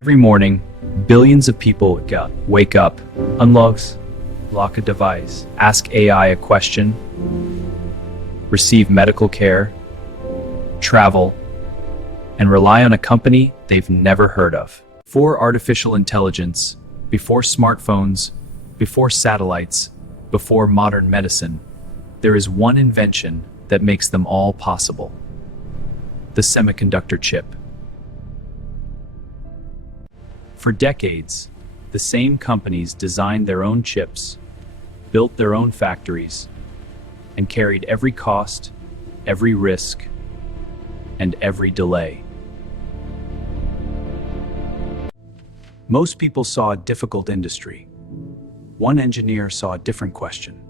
Every morning, billions of people wake up, lock a device, ask AI a question, receive medical care, travel, and rely on a company they've never heard of. Before artificial intelligence, before smartphones, before satellites, before modern medicine, there is one invention that makes them all possible: the semiconductor chip. For decades, the same companies designed their own chips, built their own factories, and carried every cost, every risk, and every delay. Most people saw a difficult industry. One engineer saw a different question.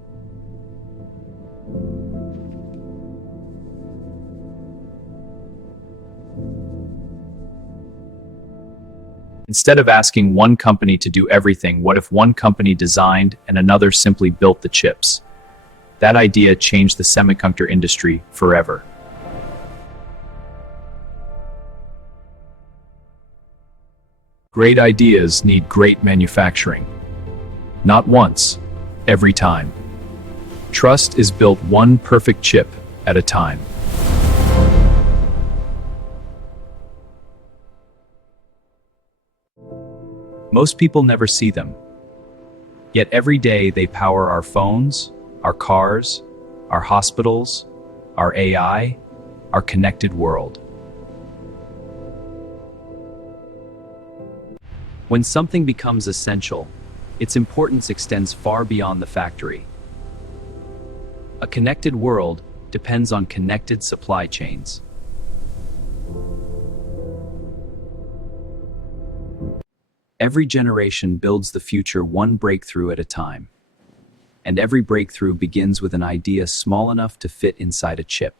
Instead of asking one company to do everything, what if one company designed and another simply built the chips? That idea changed the semiconductor industry forever. Great ideas need great manufacturing. Not once, every time. Trust is built one perfect chip at a time. Most people never see them. Yet every day they power our phones, our cars, our hospitals, our AI, our connected world. When something becomes essential, its importance extends far beyond the factory. A connected world depends on connected supply chains. Every generation builds the future one breakthrough at a time. And every breakthrough begins with an idea small enough to fit inside a chip.